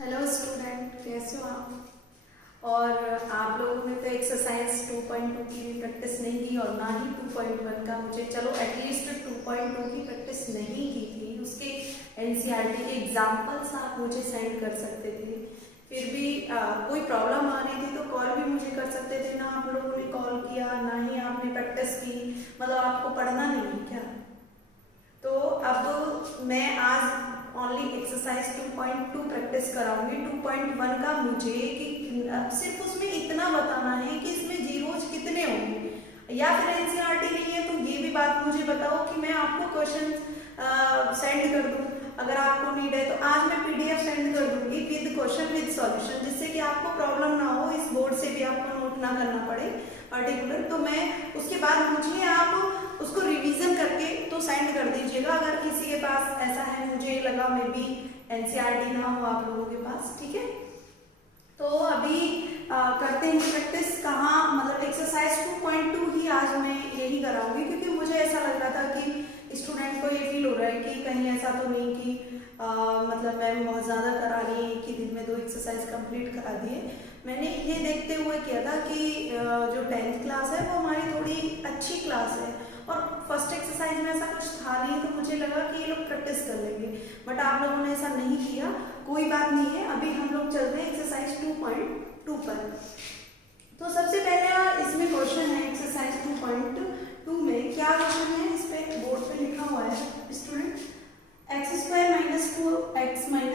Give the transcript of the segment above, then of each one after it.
Hello student, कैसे हो आप? और आप लोगों ने तो एक्सरसाइज 2.2 की भी प्रैक्टिस नहीं की और ना ही 2.1 का। मुझे चलो एटलीस्ट 2.2 की प्रैक्टिस नहीं की थी, उसके एनसीईआरटी के एग्जाम्पल्स आप मुझे सेंड कर सकते थे। फिर भी कोई प्रॉब्लम आ रही थी तो कॉल भी मुझे कर सकते थे। ना आप लोगों ने कॉल किया, ना ही आपने प्रैक्टिस की। मतलब आपको पढ़ना नहीं है क्या? तो अब मैं आज ओनली एक्सरसाइज 2.2 प्रैक्टिस कराऊंगी। 2.1 का मुझे कि सिर्फ उसमें इतना बताना है कि इसमें जीरोज कितने होंगे, या फिर एनसीईआरटी नहीं है तो ये भी बात मुझे बताओ कि मैं आपको क्वेश्चन सेंड कर दूं। अगर आपको नीड है तो आज मैं पीडीएफ सेंड कर दूंगी विद क्वेश्चन विद सॉल्यूशन, जिससे कि आपको प्रॉब्लम ना हो, इस बोर्ड से भी आपको नोट ना करना पड़े पर्टिकुलर। तो मैं उसके बाद मुझे आप उसको रिवीजन करके तो सेंड कर दीजिएगा। अगर किसी के पास ऐसा है, मुझे लगा मे बी एनसीईआरटी ना हो आप लोगों के पास, ठीक है। तो अभी करते हैं प्रैक्टिस। कहाँ मतलब एक्सरसाइज 2.2 ही आज मैं यही कराऊंगी, क्योंकि मुझे ऐसा लग रहा था कि स्टूडेंट को ये फील हो रहा है कि कहीं ऐसा तो नहीं कि मतलब मैम बहुत ज़्यादा करा रही है, कि दिन में 2 एक्सरसाइज कंप्लीट करा दिए। मैंने ये देखते हुए किया था कि जो 10th क्लास है वो हमारी थोड़ी अच्छी क्लास है, और फर्स्ट एक्सरसाइज में ऐसा कुछ था नहीं, तो मुझे लगा कि ये लोग प्रैक्टिस कर लेंगे। बट आप लोगों ने ऐसा नहीं किया, कोई बात नहीं है। अभी हम लोग चलते हैं एक्सरसाइज 2.2 पर। तो सबसे पहले इसमें क्वेश्चन है एक्सरसाइज 2.2 में। क्या क्वेश्चन है? इस पे बोर्ड पे लिखा हुआ है स्टूडेंट, x² - 2x - 8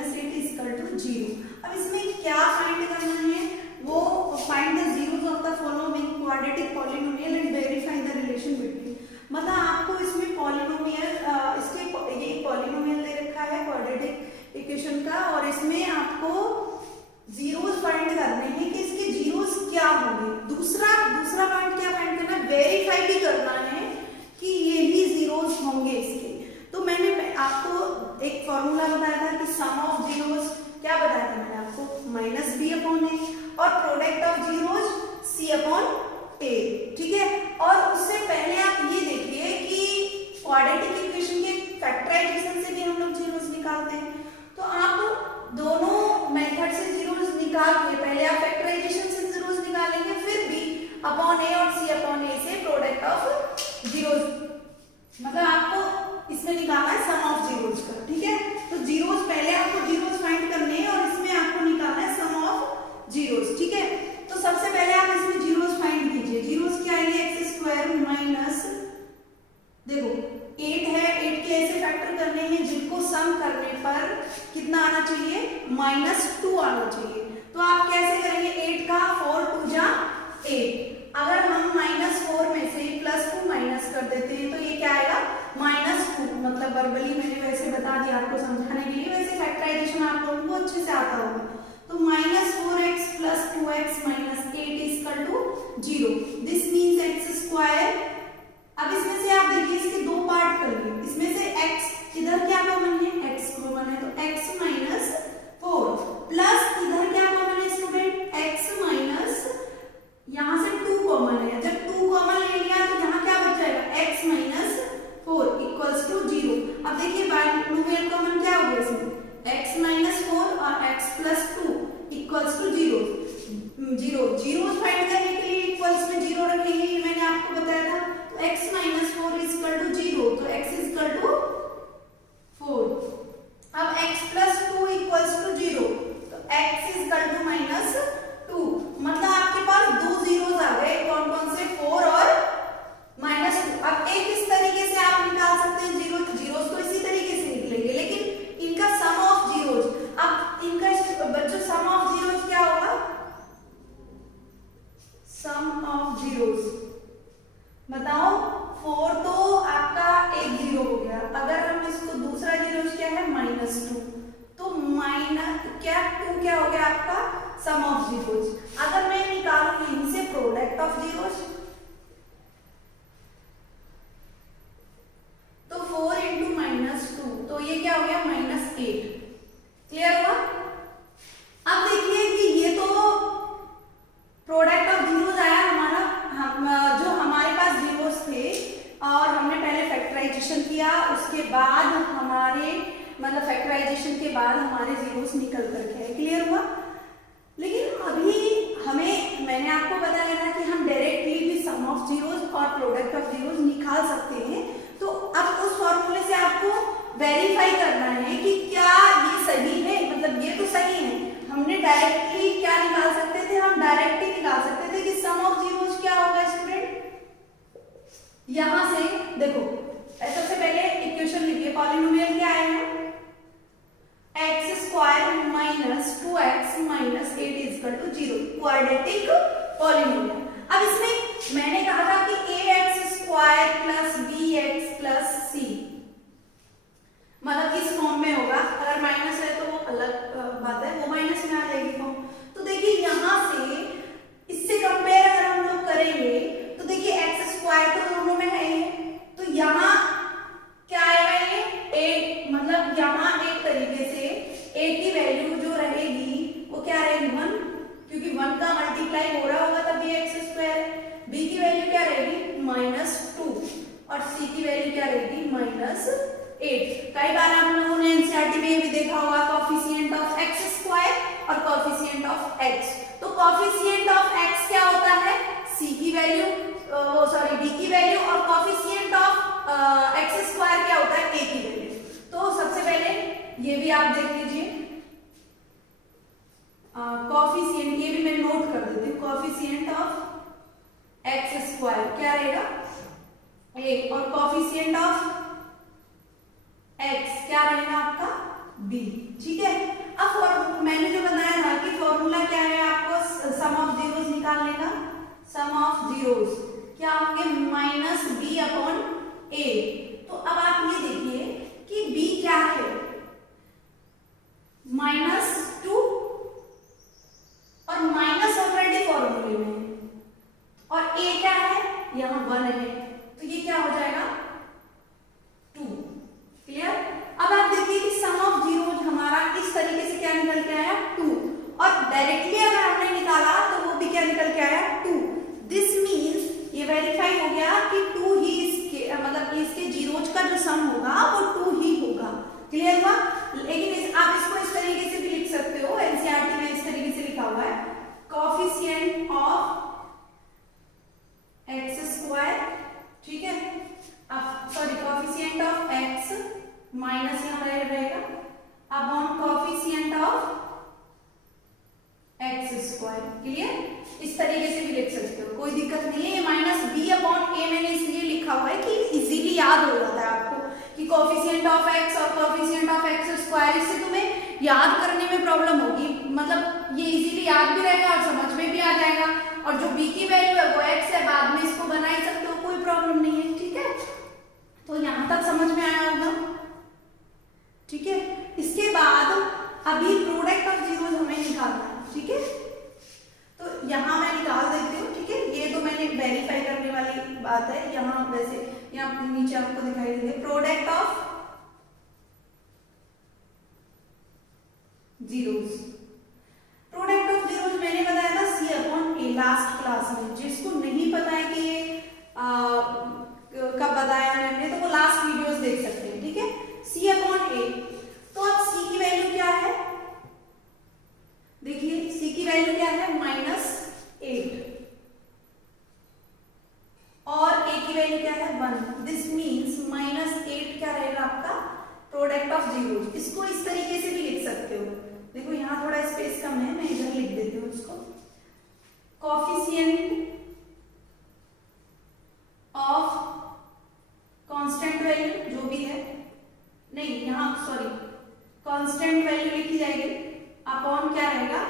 = 0। अब इसमें क्या फाइंड करना है? वो find the zeros of the following quadratic polynomial and verify the relation between. मतलब आपको इसमें पॉलिनोमियल, इसके ये पॉलिनोमियल दे रखा है क्वाड्रेटिक इक्वेशन का, और इसमें आपको जीरोस फाइंड करने हैं कि इसके जीरोस क्या होंगे। दूसरा पॉइंट क्या फाइंड करना है? वेरीफाई भी करना है कि ये ही जीरोस होंगे इसके। तो मैंने आपको एक फॉर्मूला बताया था कि सम ऑफ जीरोस, क्या बताया था मैंने आपको? -b/a, और प्रोडक्ट ऑफ जीरोस c/a, ठीक है। और उससे पहले आप ये देखिए कि क्वाड्रेटिक इक्वेशन के फैक्टराइजेशन से भी हम लोग जीरोस निकालते हैं। तो आप दोनों मेथड से जीरोस निकाल के पहले आप फैक्टराइजेशन से जीरोस निकालेंगे, फिर भी अपॉन a और c/a से प्रोडक्ट ऑफ जीरोस, मतलब आपको इसमें निकालना है सम ऑफ जीरोस का, ठीक है। तो जीरोस पहले आपको जीरोस फाइंड करने हैं और इसमें आपको निकालना है सम ऑफ जीरोस, ठीक है। तो सबसे पहले आप इसमें जीरोस फाइंड कीजिए। जीरोस क्या आएंगे? x² माइनस, देखो 8 है, 8 के ऐसे फैक्टर करने हैं जिनको सम करने पर कितना आना चाहिए? -2 आना चाहिए। तो आप कैसे करेंगे? 8 का 4 2 जा 8। अगर हम -4 में से +2 माइनस कर देते हैं तो ये क्या आएगा? -2। मतलब वर्बली मैंने वैसे बता दिया आपको समझाने के लिए, वैसे फैक्टराइजेशन आप लोगों को अच्छे से आता होगा। तो -4x + 2x - 8 = 0। This means x²। अब इसमें से आप देखिए, इसके 2 पार्ट कर लिए। इसमें से x इधर क्या कॉमन है? x कॉमन है, तो x - 4 प्लस इधर क्या कॉमन है स्टूडेंट? x माइनस, यहां से 2 कॉमन है। जब 2 कॉमन ले लिया तो यहाँ क्या बच जाएगा? x - 4 = 0। अब देखिए बाइनोमियल कॉमन क्या हो गया इसमें? x - 4 और x + 2 = 0। जीरोस फाइंड करने के लिए इक्वल्स में 0 रखेंगे, ये मैंने आपको बताया था। तो x - 4 = 0, तो x = 4। अब x + 2 = 0, तो x = -2। मतलब आपके पास 2 जीरोस आ गए। कौन कौन से? 4 और -2। अब एक इस तरीके से आप निकाल सकते हैं जीरोस तो इसी तरीके से निकलेंगे, लेकिन इनका सम ऑफ जीरोस, अब इनका बच्चों सम ऑफ जीरोस क्या होगा? सम ऑफ जीरोस बताओ। 4 तो आपका एक जीरो हो गया। अगर हम इसको दूसरा जीरोस क्या है? -2, तो क्या 2 क्या हो गया आपका? सम ऑफ जीरोस। अगर मैं निकालूं इनसे प्रोडक्ट ऑफ जीरोस, तो 4 × -2, तो ये क्या हो गया? -8। क्लियर हुआ? अब देखिए कि ये तो प्रोडक्ट ऑफ जीरोस आया हमारा, जो हमारे पास जीरोस थे और हमने पहले फैक्टराइजेशन किया, उसके बाद हमारे मतलब फैक्टराइजेशन के बाद हमारे जीरोस निकल करके आए। क्लियर वेरीफाई करना है कि क्या ये सही है, मतलब ये तो सही है। हमने डायरेक्टली क्या निकाल सकते थे, हम डायरेक्टली निकाल सकते थे कि सम ऑफ जीरोस क्या होगा स्टूडेंट। यहां से देखो, सबसे पहले इक्वेशन लिखिए, पॉलिनोमियल क्या आएगा, x square minus 2x minus 8 equal to 0, quadratic polynomial. अब इसमें मैंने कहा था कि ax square plus bx plus c, मतलब इस फॉर्म में होगा। अगर माइनस है तो वो अलग बात है, वो माइनस में आ जाएगी फॉर्म। तो देखिए यहां से इससे कंपेयर अगर हम लोग करेंगे तो देखिए x स्क्वायर तो दोनों में है, तो यहाँ क्या आएगा, ये मतलब यहाँ एक तरीके से a की वैल्यू जो रहेगी वो क्या रहेगी 1, क्योंकि 1 का मल्टीप्लाई हो रहा होगा तब ये x स्क्वायर है। b की वैल्यू क्या रहेगी -2 और c की वैल्यू क्या रहेगी -8। कई बार आप लोगों ने एनसीईआरटी में भी देखा होगा कोएफिशिएंट ऑफ x स्क्वायर और कोएफिशिएंट ऑफ x। तो कोएफिशिएंट ऑफ x क्या होता है, c की वैल्यू b की वैल्यू, और कोएफिशिएंट ऑफ x स्क्वायर क्या होता है, a की वैल्यू। तो सबसे पहले ये भी आप देख लीजिए, कोएफिशिएंट ये भी मैं नोट कर देती हूँ, कोएफिशिएंट ऑफ x स्क्वायर क्या रहेगा a, और कोएफिशिएंट ऑफ x क्या रहेगा आपका b, ठीक है। अब मैंने जो बताया था कि फॉर्मूला क्या है आपको सम ऑफ जीरोस निकालने का, सम ऑफ जीरोस क्या होंगे -b/a। तो अब आप ये देखिए कि b क्या है -2 और माइनस ऑलरेडी फॉर्मूले में, और a क्या है यहाँ 1 है, तो ये क्या हो जाएगा 2। क्लियर। अब आप देखिए कि सम ऑफ जीरोस हमारा इस तरीके से क्या निकल के आया 2, और डायरेक्टली अगर हमने निकाला तो वो भी क्या निकल के आया 2। दिस मीन्स ये वेरीफाई हो गया कि 2 ही इसके मतलब इसके जीरोज का जो सम होगा वो 2 ही होगा। क्लियर हुआ। लेकिन आप इसको इस तरीके से भी लिख सकते हो, एनसीईआरटी में इस तरीके से लिखा हुआ है कोएफिशिएंट ऑफ x स्क्वायर, ठीक है, अब sorry coefficient of x minus यहाँ रहेगा upon coefficient of x square. Clear. इस तरीके से भी लिख सकते हो, कोई दिक्कत नहीं है। ये -b/a मैंने इसलिए लिखा हुआ है कि इजीली याद हो जाता है आपको कि कोएफिशिएंट ऑफ x और कोएफिशिएंट ऑफ x स्क्वायर, इससे तुम्हें याद करने में प्रॉब्लम होगी, मतलब ये इजीली याद भी रहेगा और समझ में भी आ जाएगा। और जो b की वैल्यू है वो x है, बाद में इसको बना ही सकते हो, कोई प्रॉब्लम नहीं है, ठीक है। तो यहां तक समझ में आया होगा, ठीक है। इसके बाद अभी प्रोडक्ट ऑफ जीरोस हमें निकालना है, ठीक है। तो यहाँ मैं निकाल देती हूँ, ठीक है। ये तो मैंने वेरीफाई करने वाली बात है, यहाँ वैसे यहाँ नीचे आपको दिखाई देंगे product of zeros. Product of zeros मैंने बताया था c/a लास्ट क्लास में। जिसको नहीं पता है कि ये कब बताया मैंने, तो वो लास्ट वीडियोस देख सकते हैं, ठीक है। c/a, तो अब c की वैल्यू क्या है, देखिए c की वैल्यू क्या है -8 और a की वैल्यू क्या है 1। दिस मीन्स -8 क्या रहेगा आपका प्रोडक्ट ऑफ जीरोस। इसको इस तरीके से भी लिख सकते हो, देखो यहाँ थोड़ा स्पेस कम है, मैं इधर लिख देती हूँ इसको, कोएफिशिएंट ऑफ कांस्टेंट वैल्यू जो भी है, नहीं यहाँ सॉरी कांस्टेंट वैल्यू लिखी जाएगी अपॉन क्या रहेगा,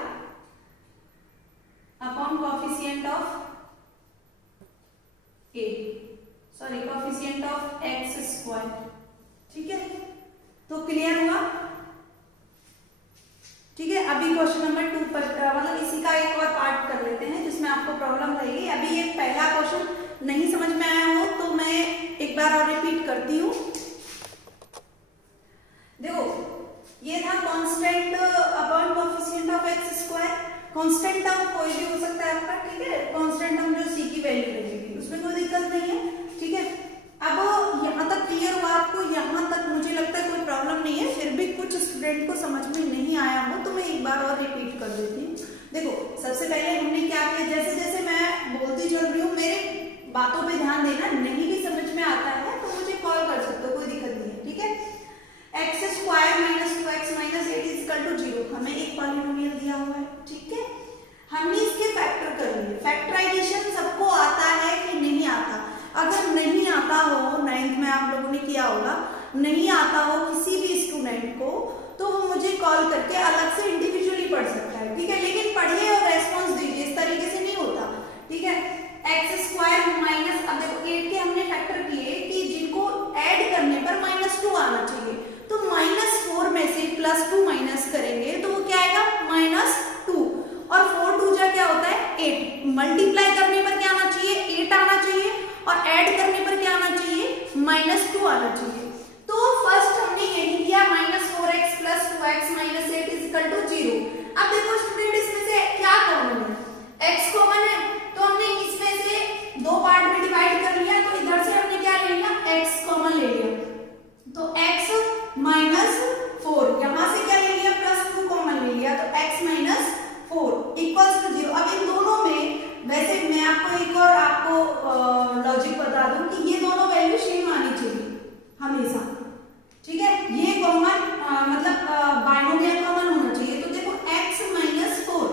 upon coefficient of a, sorry coefficient of x square, ठीक है। तो क्लियर हुआ, ठीक है। अभी क्वेश्चन नंबर 2 पर मतलब इसी का एक और पार्ट कर लेते हैं जिसमें आपको प्रॉब्लम रहेगी। अभी ये पहला क्वेश्चन नहीं समझ में आया हो तो मैं एक बार और रिपीट करती हूँ। देखो ये था constant upon coefficient of x square. Constant term कोई भी हो सकता है आपका, ठीक है। कांस्टेंट टर्म जो c की वैल्यू रहेगी उसमें कोई दिक्कत नहीं है, ठीक है। अब यहाँ तक क्लियर हुआ आपको, यहाँ तक मुझे लगता है कोई प्रॉब्लम नहीं है। फिर भी कुछ स्टूडेंट को समझ में नहीं आया हो तो मैं एक बार और रिपीट कर देती हूँ। देखो सबसे पहले हमने क्या किया, जैसे जैसे मैं बोलती चल रही हूँ मेरे बातों पे ध्यान देना, नहीं भी समझ में आता है तो मुझे कॉल कर सकते हो, कोई दिक्कत नहीं है, ठीक है। Equal to 0। हमें एक पॉलिनोमियल दिया हुआ है, ठीक है, हमने इसके फैक्टर कर लिए। फैक्टराइजेशन सबको आता है कि नहीं आता? अगर नहीं आता हो, 9th में आप लोगों ने किया होगा, नहीं आता हो किसी भी स्टूडेंट को, तो वो मुझे कॉल करके अलग से इंडिविजुअली पढ़ सकता है, ठीक है, लेकिन पढ़िए और रेस्पॉन्स दीजिए, इस तरीके से नहीं होता, ठीक है। एक्स स्क्वायर माइनस, अब देखो 8 के हमने फैक्टर किए कि जिनको ऐड करने पर -2 आना चाहिए, तो -4 में से +2 माइनस करेंगे तो वो क्या आएगा, -2, और 4 2 जा क्या होता है 8। मल्टीप्लाई करने पर क्या आना चाहिए, 8 आना चाहिए, और ऐड करने पर क्या आना चाहिए, -2 आना चाहिए। तो फर्स्ट हमने यही किया, -4x + 2x - 8 = 0। अब देखो स्टूडेंट, इसमें से क्या कॉमन है, x कॉमन है, तो हमने इसमें से दो पार्ट में डिवाइड कर लिया, तो इधर से हमने क्या ले लिया, x कॉमन ले लिया, तो x - 4, यहां से क्या ले लिया, +2 कॉमन ले लिया, तो x - 4 = 0। अब इन दोनों में, वैसे मैं आपको एक और लॉजिक बता दूं कि ये दोनों वैल्यू सेम आनी चाहिए हमेशा, ठीक है, ये कॉमन मतलब बाइनोमियल कॉमन होना चाहिए। तो देखो x - 4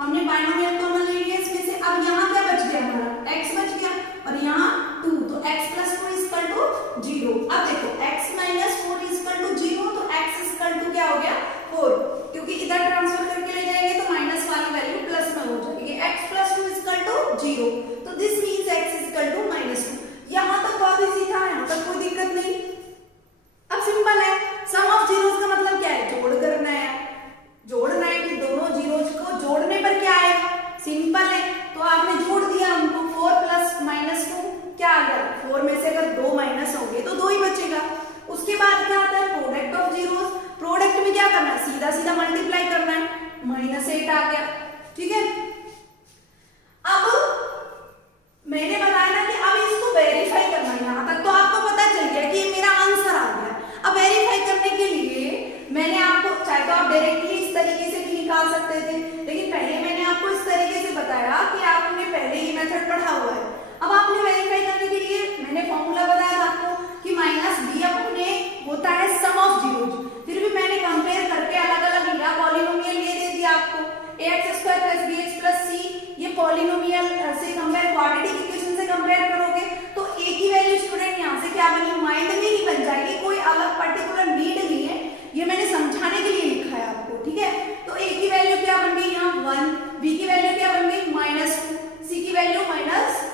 हमने बाइनोमियल कॉमन ले लिया इसमें से, अब यहाँ क्या बच गया, हमारा x बच गया, और यहाँ 2, तो x + 2 = 0। अब देखो x - 4 = 0, तो x = क्या हो गया, 4, क्योंकि इधर ट्रांसफर करके ले जाएंगे तो माइनस वाली वैल्यू प्लस में हो जाएगी, x + 2 = 0, तो दिस मींस x = -2। यहाँ तक बहुत इजी था, यहाँ तक कोई दिक्कत नहीं। अब सिंपल है, सम ऑफ जीरोस का मतलब क्या है, जोड़ करना है, जोड़ना है कि दोनों जीरोस को जोड़ने पर क्या आएगा, सिंपल है, तो आपने जोड़ दिया हमको, 4 + -2 क्या आ गया, 4 में से अगर 2 माइनस होंगे तो 2 ही बचेगा। उसके बाद क्या आता है, प्रोडक्ट ऑफ जीरोस, प्रोडक्ट में क्या करना है, सीधा सीधा मल्टीप्लाई करना है, -8 आ गया, ठीक है। अब मैंने बताया ना कि अब इसको वेरीफाई करना है, यहाँ तक तो आपको पता चल गया कि ये मेरा आंसर आ गया। अब वेरीफाई करने के लिए मैंने आपको, चाहे तो आप डायरेक्टली इस तरीके से भी निकाल सकते थे, लेकिन पहले मैंने आपको इस तरीके से बताया कि आपने पहले ये मेथड पढ़ा हुआ है। अब आपने वेरीफाई करने के लिए मैंने फॉर्मूला बताया था आपको कि -b/a होता है सम ऑफ जीरोज, फिर भी मैंने कंपेयर करके अलग अलग लिया, पॉलिनोमियल ये दे दिया आपको, ax² + bx + c, ये पॉलिनोमियल से कंपेयर, क्वाड्रेटिक इक्वेशन से कंपेयर करोगे तो a की वैल्यू स्टूडेंट यहाँ से क्या बनी, माइंड में ही बन जाएगी, कोई अलग पर्टिकुलर नीड नहीं है, ये मैंने समझाने के लिए लिखा है आपको, ठीक है। तो a की वैल्यू क्या बन गई यहाँ 1, b की वैल्यू क्या बन गई -2, c की वैल्यू -8।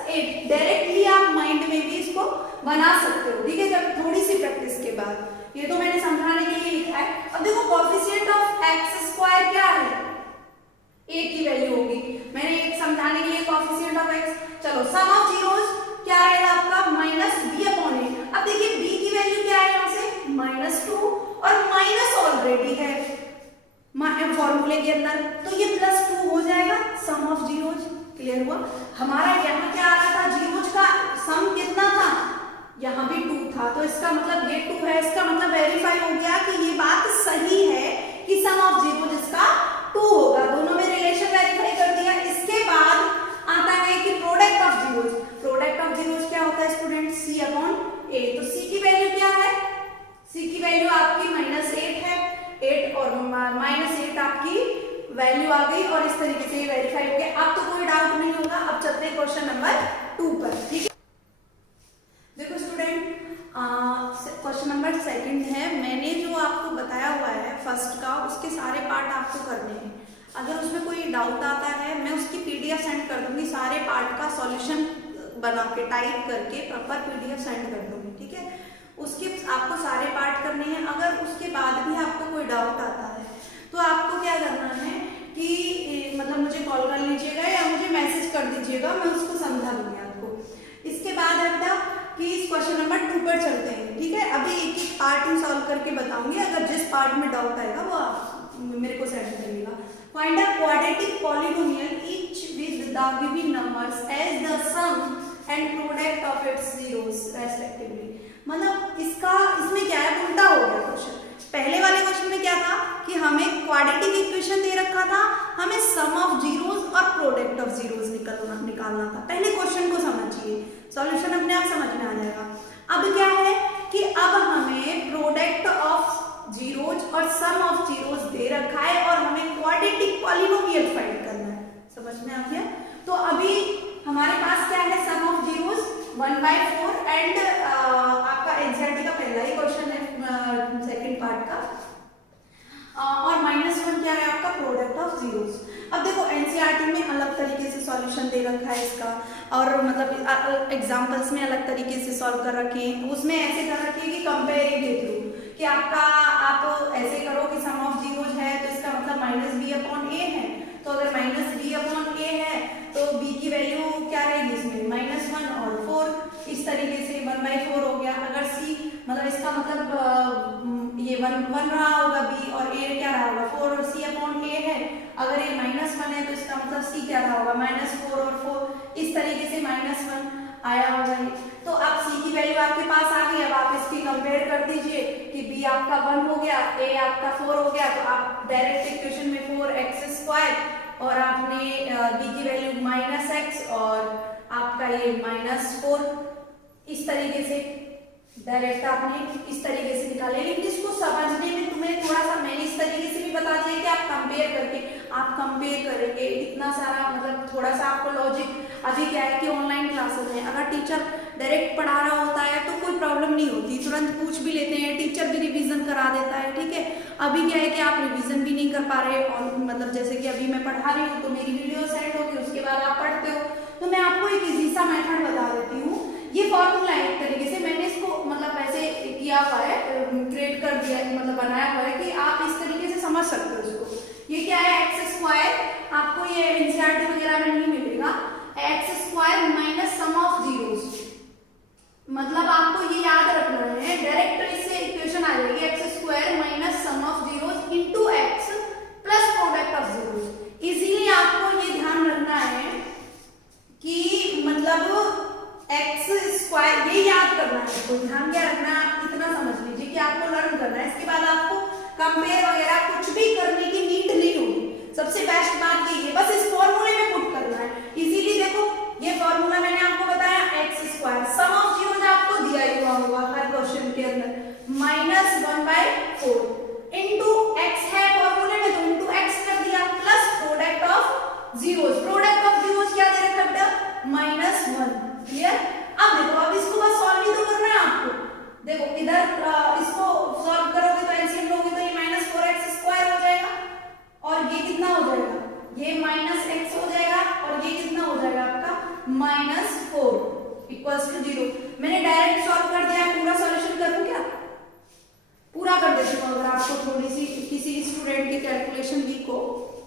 डायरेक्टली आप माइंड में भी इसको बना सकते हो, ठीक है, जब थोड़ी सी प्रैक्टिस के बाद। ये तो मैंने समझाने के लिए लिखा है। अब देखो कोएफिशिएंट ऑफ x² क्या है, 8 की वैल्यू होगी, मैंने एक समझाने के लिए कोएफिशिएंट ऑफ x। चलो सम ऑफ जीरोस क्या रहेगा आपका, -b/a। अब देखिए b की वैल्यू क्या है यहाँ से, -2, और माइनस ऑलरेडी है फॉर्मूले के अंदर, तो ये +2 हो जाएगा, सम ऑफ जीरोज। क्लियर हुआ, हमारा यहाँ क्या आ रहा था, जीरोज का सम कितना था, यहाँ भी 2 था, तो इसका मतलब ये 2 है, इसका मतलब वेरीफाई हो गया कि ये बात सही है कि सम ऑफ जीरोज इसका 2 होगा। दोनों में रिलेशन वेरीफाई कर दिया। इसके बाद आता है कि product of zeros. Product of zeros क्या होता है स्टूडेंट, c/a। तो c की वैल्यू क्या है, c की वैल्यू आपकी -8 है, 8 और -8 आपकी वैल्यू आ गई, और इस तरीके से ये वेरीफाई हो गया। अब तो कोई डाउट नहीं होगा। अब चलते हैं क्वेश्चन नंबर 2 पर, ठीक है। देखो स्टूडेंट, क्वेश्चन नंबर 2 है, मैंने जो आपको बताया हुआ है फर्स्ट का, उसके सारे पार्ट आपको करने हैं। अगर उसमें कोई डाउट आता है, मैं उसकी PDF सेंड कर दूंगी, सारे पार्ट का सॉल्यूशन बना के टाइप करके प्रॉपर PDF सेंड कर दूंगी, ठीक है। उसके आपको सारे पार्ट करने हैं। अगर उसके बाद भी आपको कोई डाउट आता है तो आपको क्या करना है कि मतलब मुझे कॉल कर लीजिएगा या मुझे मैसेज कर दीजिएगा, मैं उसको समझा दूंगी आपको। इसके बाद आता कि इस क्वेश्चन नंबर 2 पर चलते हैं, ठीक है। अभी एक एक पार्ट ही सॉल्व करके बताऊंगी, अगर जिस पार्ट में डाउट आएगा वो आप मेरे को सेंड करिएगा। Find a quadratic polynomial each with the given numbers as the sum and product of its zeros respectively. मतलब इसमें क्या है, उल्टा हो गया क्वेश्चन। पहले वाले क्वेश्चन में क्या था कि हमें क्वाड्रेटिक इक्वेशन दे रखा था, हमें सम ऑफ जीरोस और प्रोडक्ट ऑफ जीरोस निकालना था। पहले क्वेश्चन को समझिए, सॉल्यूशन अपने आप समझ में आ जाएगा। अब क्या है कि अब हमें प्रोडक्ट ऑफ जीरोज और सम ऑफ जीरोज दे रखा है और हमें क्वाड्रेटिक पॉलिनोमियल फाइंड करना है। समझ में आ गया? तो अभी हमारे पास क्या है, सम ऑफ जीरोज 1/4 एंड आपका एनसीईआरटी का पहला ही क्वेश्चन है सेकंड पार्ट का, और -1 क्या है आपका, प्रोडक्ट ऑफ जीरोज। अब देखो एनसीईआरटी में अलग तरीके से सॉल्यूशन दे रखा है इसका, और मतलब एग्जांपल्स में अलग तरीके से सॉल्व कर रखे हैं। उसमें ऐसे कर रखे हैं कि कंपेयरिंग के थ्रू, कि आप ऐसे करो कि सम ऑफ जीरोज है तो इसका मतलब -b/a है, तो अगर -b/a है तो b की वैल्यू क्या रहेगी इसमें, -1 और 4, इस तरीके से 1/4 हो गया। अगर c मतलब इसका मतलब ये 1 रहा होगा b और a क्या रहा होगा 4 और c/a है, अगर ये -1 है तो इसका मतलब c क्या रहा होगा -4 और 4, इस तरीके से -1 आया होगा। तो अब c की वैल्यू आपके पास आ गई, अब आप इसकी कंपेयर कर दीजिए कि b आपका 1 हो गया, a आपका 4 हो गया, तो आप डायरेक्ट इक्वेशन में 4x² और आपने b की वैल्यू -x और आपका ये -4, इस तरीके से डायरेक्ट आपने इस तरीके से निकाले। लेकिन इसको समझने में तुम्हें थोड़ा सा मैंने इस तरीके से भी बता दिया कि आप कंपेयर करके आप कंपेयर करेंगे, इतना सारा मतलब थोड़ा सा आपको लॉजिक। अभी क्या है कि ऑनलाइन क्लासेस हैं, अगर टीचर डायरेक्ट पढ़ा रहा होता है तो कोई प्रॉब्लम नहीं होती, तुरंत पूछ भी लेते हैं, टीचर भी रिवीजन करा देता है, ठीक है। अभी क्या है कि आप रिवीजन भी नहीं कर पा रहे, और मतलब जैसे कि अभी मैं पढ़ा रही हूँ तो मेरी वीडियो सेंड होगी, उसके बाद आप पढ़ते हो, तो मैं आपको एक इजी सा मेथड बता देती हूँ। ये फॉर्मूला है एक तरीके से, मैंने इसको मतलब वैसे किया हुआ है, क्रिएट कर दिया है, मतलब बनाया हुआ है कि आप इस तरीके से समझ सकते हो इसको। ये क्या है, x², आपको ये एनसीईआरटी वगैरह में नहीं मिलेगा, x² minus sum of zeros, मतलब आपको ये याद रखना है, डायरेक्ट इससे इक्वेशन आ जाएगी x² minus sum of zeros into x plus product of zeros. Easily आपको ये ध्यान रखना है कि मतलब x², ये याद करना है, तो ध्यान क्या रखना है, आप इतना समझ लीजिए कि आपको लर्न करना है, इसके बाद आपको कंपेयर वगैरह कुछ भी करने की नीड नहीं होगी। सबसे बेस्ट बात ये है, बस इस फॉर्मूले में पुट करना है। इजीली देखो ये फॉर्मूला मैंने आपको बताया, x², सम ऑफ जीरोज आपको दिया ही हुआ होगा हर क्वेश्चन के अंदर, -1/4 इंटू x है फॉर्मूले में, तो इंटू x कर दिया, plus product of zeros, product of zeros क्या दे रखा बेटा, -1। क्लियर? अब देखो, अब इसको बस सॉल्व ही तो करना है आपको। देखो इधर इसको सॉल्व करोगे तो एलसीएम लोगे तो ये -4x² हो जाएगा, और ये कितना हो जाएगा, ये -x हो जाएगा, और ये कितना हो जाएगा आपका -4 इक्वल्स टू 0। मैंने डायरेक्ट सॉल्व कर दिया है, पूरा सॉल्यूशन करूं क्या, पूरा कर देती हूँ, अगर आपको थोड़ी सी किसी स्टूडेंट की कैलकुलेशन वीक हो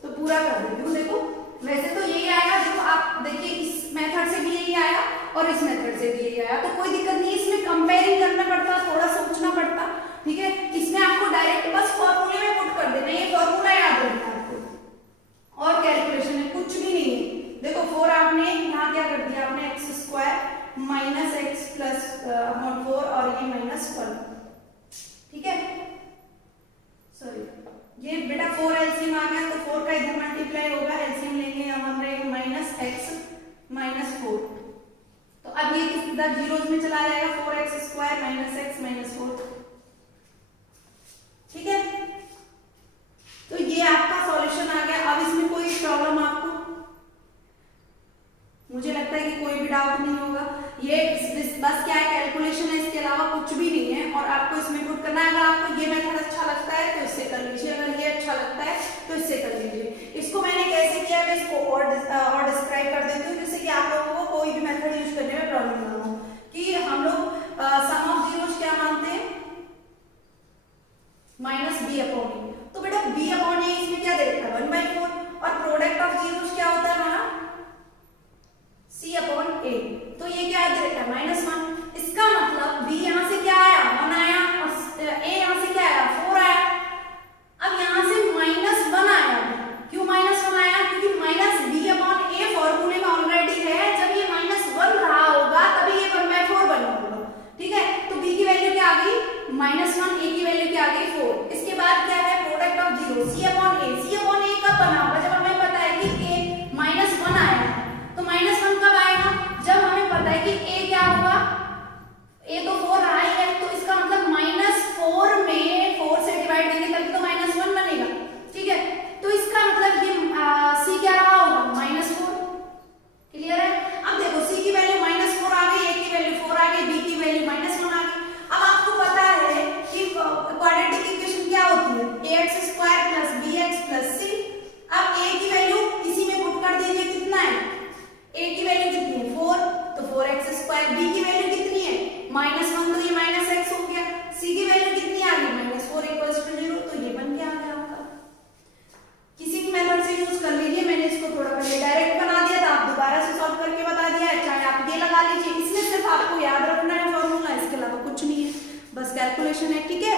तो पूरा कर देती हूँ। देखो वैसे तो यही आएगा, देखो आप देखिए इस मेथड से भी यही आया और इस मेथड से भी यही आया, तो कोई दिक्कत नहीं, इसमें कंपेयरिंग करना पड़ता, थोड़ा सोचना पड़ता, ठीक है। इसमें आपको डायरेक्ट बस फॉर्मूले में पुट कर देना, ये फॉर्मूला याद रखना है आपको, और कैलकुलेशन में कुछ भी नहीं है। देखो 4 आपने यहाँ क्या कर दिया, आपने x² माइनस x प्लस 4 और ये -1, ठीक है। सॉरी, ये बेटा 4 एलसीएम आ गया, तो 4 का इधर मल्टीप्लाई होगा, एलसीएम लेंगे हम रहेगा -x -4, तो अब ये इधर जीरोज में चला जाएगा, 4x² -x -4, ठीक है। तो ये आपका सॉल्यूशन आ गया। अब इसमें कोई प्रॉब्लम आपको, मुझे लगता है कि कोई भी डाउट नहीं होगा, ये बस क्या है, कैलकुलेशन है, इसके अलावा कुछ भी नहीं है, और आपको इसमें पुट करना है। अगर आपको ये मेथड अच्छा लगता है तो इससे कर लीजिए, अगर ये अच्छा लगता है तो इससे कर लीजिए। इसको मैंने कैसे किया, मैं इसको और डिस्क्राइब कर देती हूँ, जिससे कि आप लोगों को कोई भी मेथड यूज करने में प्रॉब्लम ना हो। कि हम लोग सम ऑफ जीरोज क्या मानते हैं, -b/a, तो बेटा b/a इसमें क्या दे रखा है 1/4, और प्रोडक्ट ऑफ जीरोज क्या होता है हमारा c/a, तो ये क्या दे रखा है -1। इसका मतलब b यहाँ से क्या आया 1 आया, और a यहाँ से क्या आया 4 आया। अब यहाँ से -1 आया, क्यों -1 आया, क्योंकि -b/a फॉर्मूले में ऑलरेडी है, जब ये -1 रहा होगा तभी मैंने इसको थोड़ा पहले डायरेक्ट बना दिया था, आप दोबारा से सॉल्व करके बता दिया है, चाहे आप ये लगा लीजिए, इसमें सिर्फ आपको याद रखना है फॉर्मूला, इसके अलावा कुछ नहीं है, बस कैलकुलेशन है, ठीक है।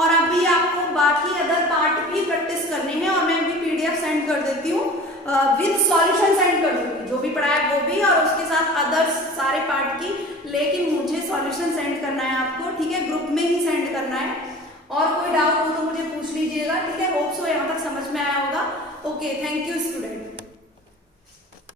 और अभी आपको बाकी अदर पार्ट भी प्रैक्टिस करने हैं, और मैं अभी PDF सेंड कर देती हूँ, विद सॉल्यूशन सेंड कर दूंगी, जो भी पढ़ा है वो भी, और उसके साथ अदर्स सारे पार्ट की, लेकिन मुझे सॉल्यूशन सेंड करना है आपको, ठीक है, ग्रुप में ही सेंड करना है। और कोई डाउट हो तो मुझे पूछ लीजिएगा, ठीक है। होप सो यहाँ तक समझ में आया होगा। Okay, thank you student.